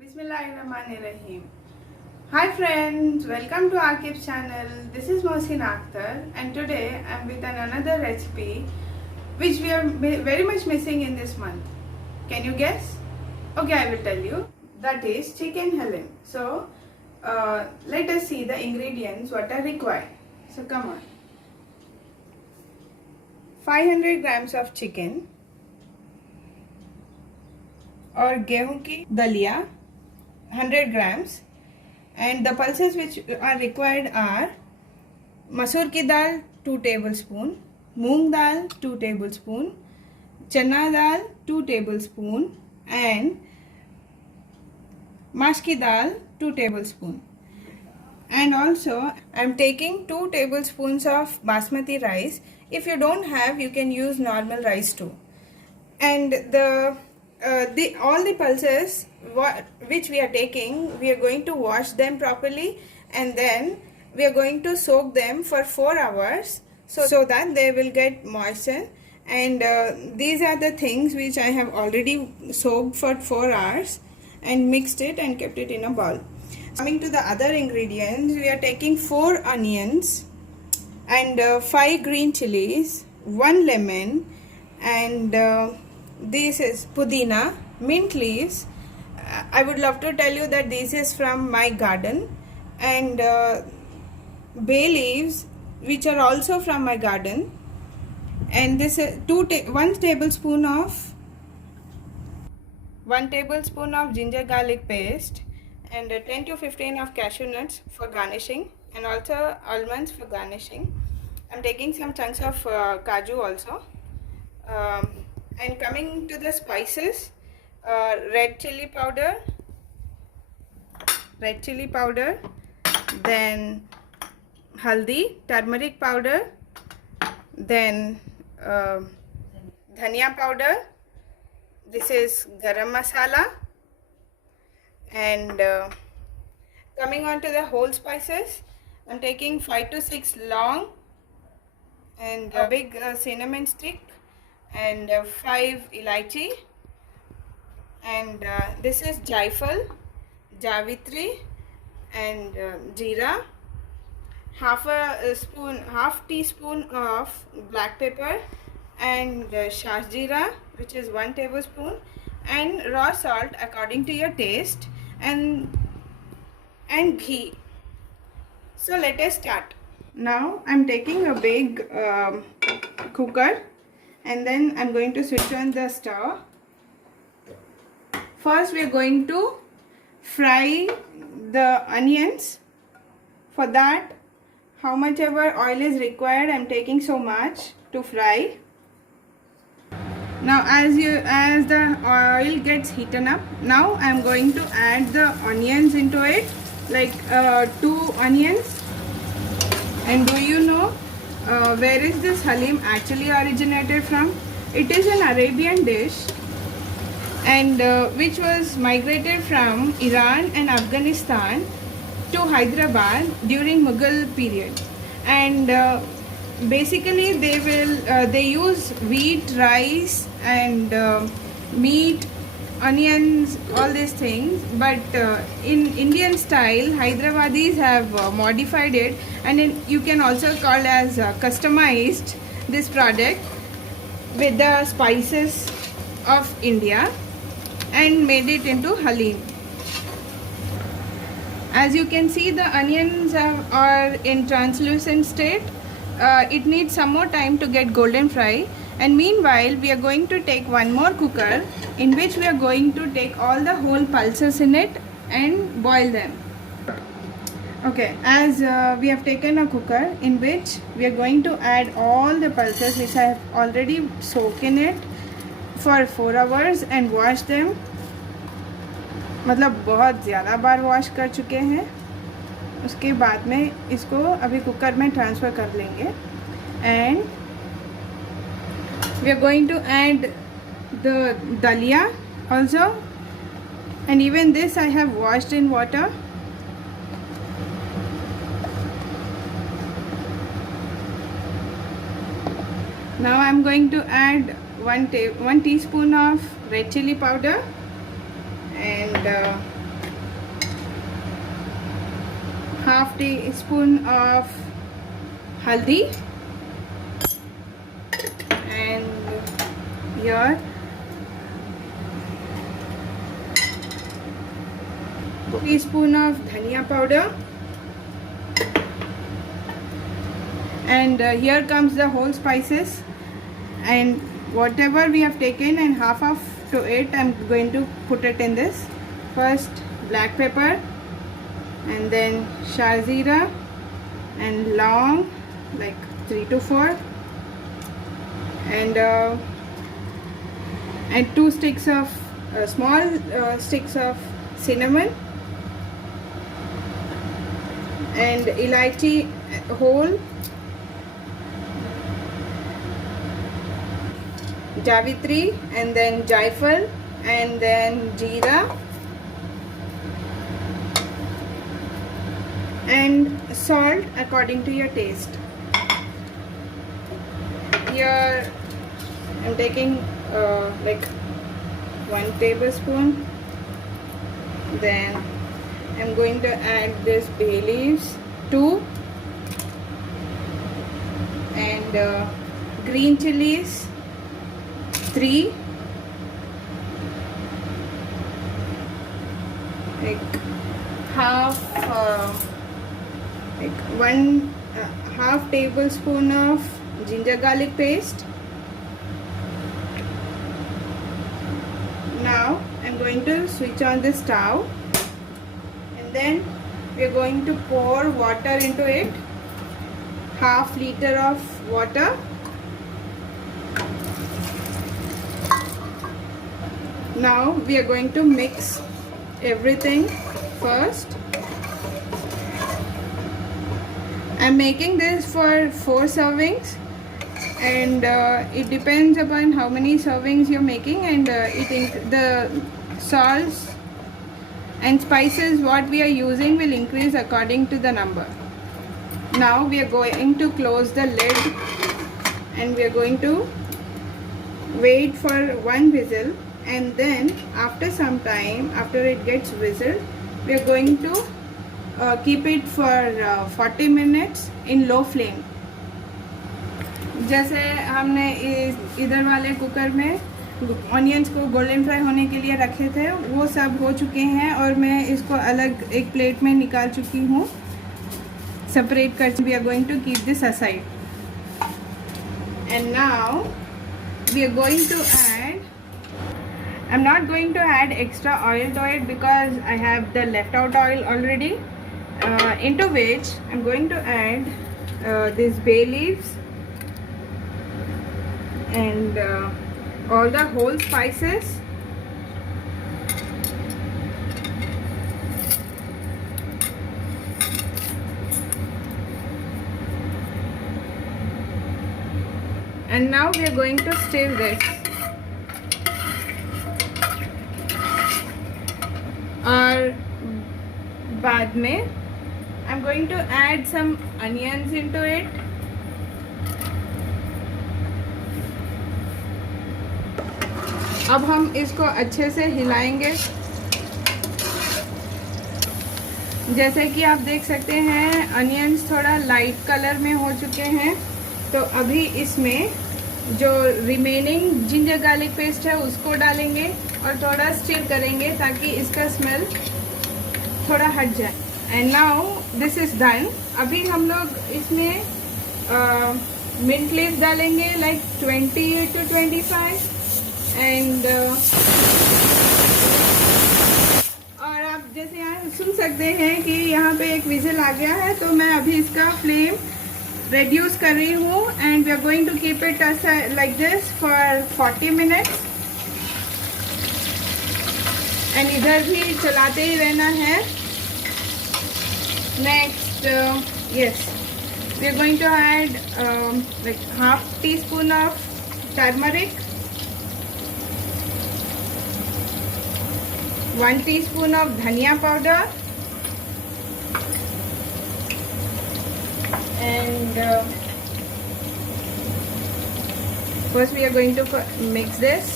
Bismillahirrahmanirrahim. Hi friends, welcome to Akib's channel. This is Mohsin Akhtar and today I am with another recipe which we are very much missing in this month. Can you guess? Okay, I will tell you. That is chicken halim. So let us see the ingredients what are required. So come on. 500 grams of chicken और गेहूं की दलिया 100 grams and the pulses which are required are मसूर की दाल 2 tablespoon, मूंग दाल 2 tablespoon, चना दाल 2 tablespoon and माश की दाल 2 tablespoon. And also I am taking 2 tablespoons of basmati rice. If you don't have, you can use normal rice too. And all the pulses which we are taking, we are going to wash them properly and then we are going to soak them for 4 hours so that they will get moisture. And these are the things which I have already soaked for 4 hours and mixed it and kept it in a bowl. Coming to the other ingredients, we are taking 4 onions and 5 green chilies, 1 lemon and this is pudina, mint leaves. I would love to tell you that this is from my garden and bay leaves which are also from my garden, and this is 1 tablespoon of ginger garlic paste and 10 to 15 of cashew nuts for garnishing and also almonds for garnishing. I'm taking some chunks of kaju also. And coming to the spices, red chili powder, then haldi, turmeric powder, then dhania powder, this is garam masala, and coming on to the whole spices, I'm taking 5 to 6 long and a big cinnamon stick and 5 elaichi, and this is jaifal, javitri and jeera, half teaspoon of black pepper and shash jeera which is 1 tablespoon and raw salt according to your taste and ghee. So let us start. Now I'm taking a big cooker and then I'm going to switch on the stove. First we are going to fry the onions. For that, how much ever oil is required, I'm taking so much to fry. Now as the oil gets heated up, now I'm going to add the onions into it, like 2 onions. And do you know where is this halim actually originated from? It is an Arabian dish and which was migrated from Iran and Afghanistan to Hyderabad during Mughal period. And basically they use wheat, rice and meat, onions, all these things, but in Indian style Hyderabadis have modified it, and you can also call as customized this product with the spices of India and made it into halim. As you can see, the onions are in translucent state. It needs some more time to get golden fry, and meanwhile we are going to take one more cooker in which we are going to take all the whole pulses in it and boil them. Okay, as we have taken a cooker in which we are going to add all the pulses which I have already soaked in it for 4 hours and wash them. मतलब बहुत ज़्यादा बार wash कर चुके हैं. उसके बाद में इसको अभी कुकर में ट्रांसफ़र कर लेंगे and we are going to add the dalia also, and even this I have washed in water. Now I am going to add 1 teaspoon of red chili powder and half teaspoon of haldi, and here teaspoon of dhania powder, and here comes the whole spices, and whatever we have taken and half of to it, I'm going to put it in this. First black pepper, and then shazira and long, like 3 to 4, and 2 sticks of small sticks of cinnamon, and elaichi whole, javitri, and then jaifal, and then jeera, and salt according to your taste. Here I'm taking like 1 tablespoon. Then I'm going to add this bay leaves 2, and green chilies 3, like half half tablespoon of ginger garlic paste. Now I'm going to switch on the stove, and then we're going to pour water into it, half liter of water. Now we are going to mix everything first. I'm making this for 4 servings, and it depends upon how many servings you're making, and the salts and spices what we are using will increase according to the number. Now we are going to close the lid, and we are going to wait for 1 whistle, and then after some time, after it gets whistled, we are going to keep it for 40 minutes in low flame. जैसे हमने इधर वाले cooker में onions को golden fry होने के लिए रखे थे, वो सब हो चुके हैं, और मैं इसको अलग एक प्लेट में निकाल चुकी हूँ, सेपरेट कर. We are going to keep this aside, and now we are going to add, I'm not going to add extra oil to it because I have the left out oil already, into which I'm going to add these bay leaves and all the whole spices, and now we are going to stir this. और बाद में I'm going to add some onions into it. अब हम इसको अच्छे से हिलाएंगे. जैसे कि आप देख सकते हैं अनियंस थोड़ा लाइट कलर में हो चुके हैं, तो अभी इसमें जो रिमेनिंग जिंजर गार्लिक पेस्ट है उसको डालेंगे और थोड़ा स्टिर करेंगे ताकि इसका स्मेल थोड़ा हट जाए. And now this is done. अभी हम लोग इसमें मिंट लीफ डालेंगे लाइक 20 to 25, एंड और आप जैसे यहाँ सुन सकते हैं कि यहाँ पे एक विजिल आ गया है, तो मैं अभी इसका फ्लेम reduce कर रही हूँ, and we are going to keep it like this for 40 minutes, and इधर भी चलाते ही रहना है. Next, yes, we are going to add like half teaspoon of turmeric, 1 teaspoon of dhania powder, and first we are going to mix this,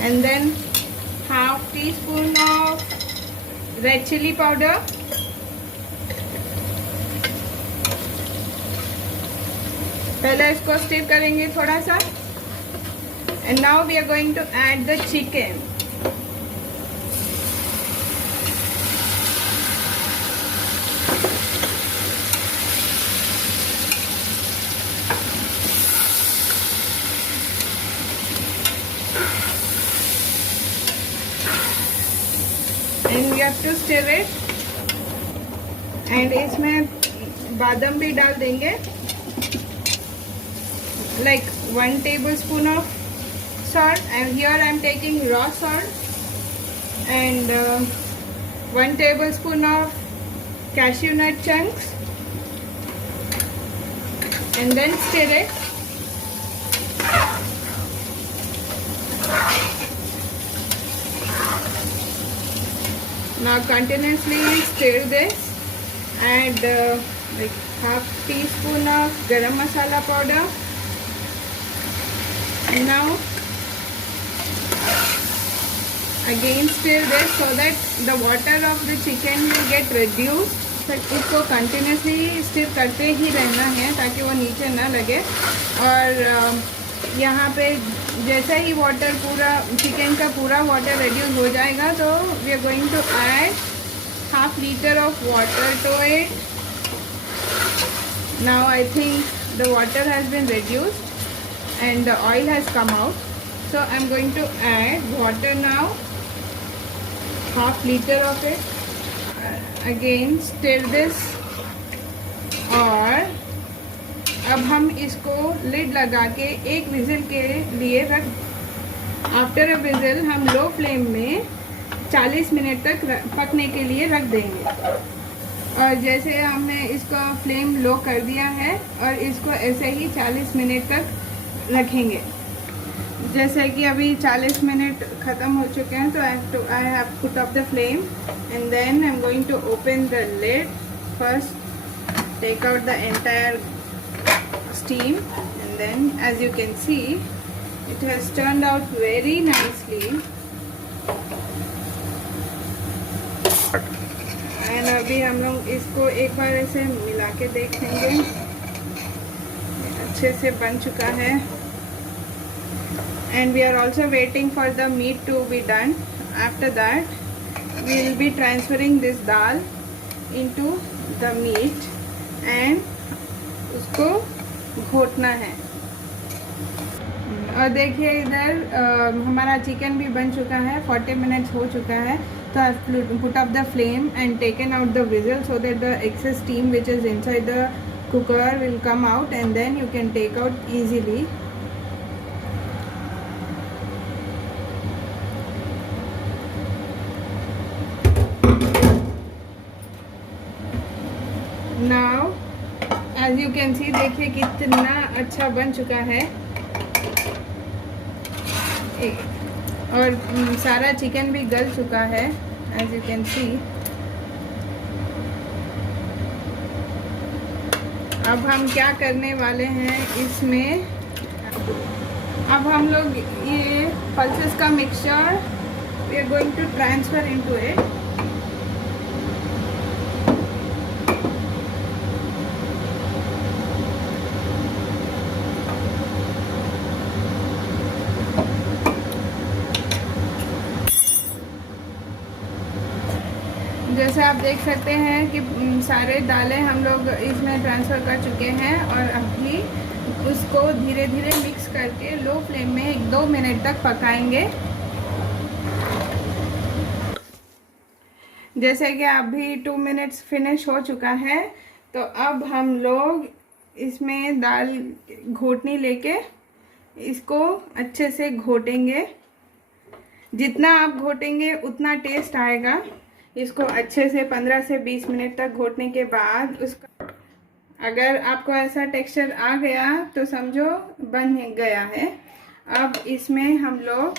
and then half teaspoon of red chilli powder, पहले इसको stir करेंगे थोड़ा सा। And now we are going to add the chicken. And we have to stir it. And इसमें बादाम भी डाल देंगे, like 1 tablespoon of salt, and here I am taking raw salt, and 1 tablespoon of cashew nut chunks, and then stir it. Now continuously stir this. Add like half teaspoon of garam masala powder. And now again stir this so that the water of the chicken will get reduced. इसको continuously stir करते ही रहना है ताकि वो नीचे ना लगे। और यहाँ पे जैसा ही वाटर पूरा चिकन का पूरा वाटर रिड्यूस हो जाएगा तो we are going to add half litre of water to it. Now I think the water has been reduced and the oil has come out, so I'm going to add water now, half liter of it. Again stir this, और अब हम इसको lid लगा के एक vigil के लिए रख। आफ्टर अ विजिल हम लो फ्लेम में 40 मिनट तक पकने के लिए रख देंगे। और जैसे हमने इसका फ्लेम लो कर दिया है और इसको ऐसे ही 40 मिनट तक रखेंगे। जैसे कि अभी 40 मिनट ख़त्म हो चुके हैं तो I have put off the flame and then I am going to open the lid first, take out the entire steam, and then as you can see it has turned out very nicely. And अभी हम लोग इसको एक बार ऐसे मिला के देखेंगे, अच्छे से बन चुका है। And we are also waiting for the meat to be done. After that we will be transferring this dal into the meat and उसको घोटना है। और देखिए इधर हमारा चिकन भी बन चुका है, 40 मिनट्स हो चुका है। तो I put up the flame and taken out the vessel so that the excess steam which is inside the cooker will come out, and then you can take out easily. Now as you can see, देखिए कितना अच्छा बन चुका है और सारा chicken भी गल चुका है as you can see. अब हम क्या करने वाले हैं इसमें, अब हम लोग ये पल्सेस का mixture we are going to transfer into it. जैसे आप देख सकते हैं कि सारे दालें हम लोग इसमें ट्रांसफ़र कर चुके हैं और अभी उसको धीरे धीरे मिक्स करके लो फ्लेम में 1-2 मिनट तक पकाएंगे। जैसे कि अभी 2 मिनट्स फिनिश हो चुका है, तो अब हम लोग इसमें दाल घोटनी लेके इसको अच्छे से घोटेंगे। जितना आप घोटेंगे उतना टेस्ट आएगा। इसको अच्छे से 15 से 20 मिनट तक घोटने के बाद उसका अगर आपको ऐसा टेक्सचर आ गया तो समझो बन गया है। अब इसमें हम लोग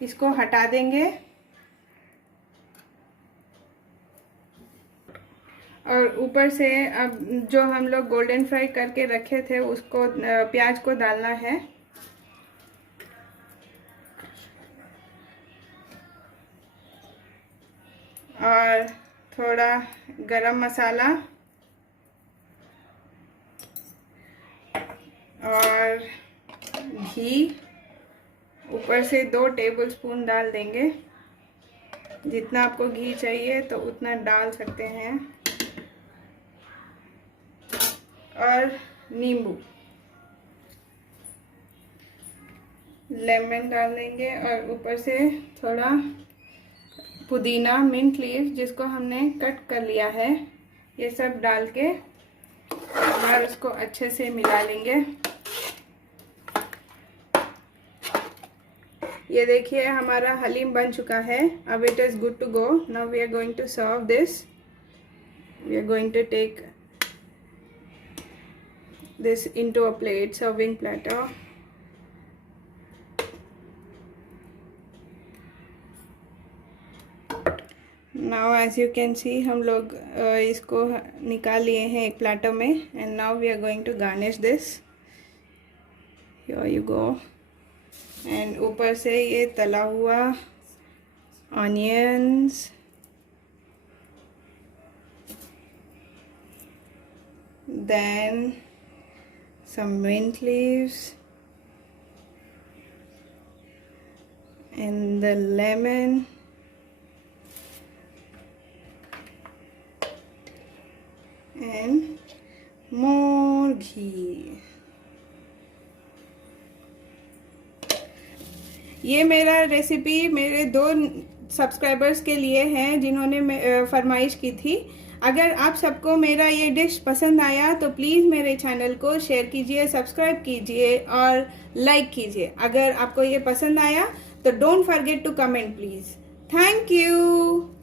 इसको हटा देंगे और ऊपर से अब जो हम लोग गोल्डन फ्राई करके रखे थे उसको प्याज को डालना है। और थोड़ा गरम मसाला और घी ऊपर से 2 टेबलस्पून डाल देंगे। जितना आपको घी चाहिए तो उतना डाल सकते हैं। और नींबू, लेमन डाल देंगे और ऊपर से थोड़ा पुदीना, मिंट लीव जिसको हमने कट कर लिया है, ये सब डाल के और उसको अच्छे से मिला लेंगे। ये देखिए हमारा हलीम बन चुका है। अब it is good to go. Now we are going to serve this. We are going to take this into a plate, serving platter. Now as you can see हम लोग इसको निकाल लिए हैं एक प्लेटर में। And now we are going to garnish this. Here you go. And ऊपर से ये तला हुआ onions, then some mint leaves and the lemon and more ghee. ये मेरा रेसिपी मेरे 2 सब्सक्राइबर्स के लिए है जिन्होंने फरमाइश की थी। अगर आप सबको मेरा ये डिश पसंद आया तो प्लीज़ मेरे चैनल को शेयर कीजिए, सब्सक्राइब कीजिए और लाइक कीजिए। अगर आपको ये पसंद आया तो don't forget to comment please. Thank you.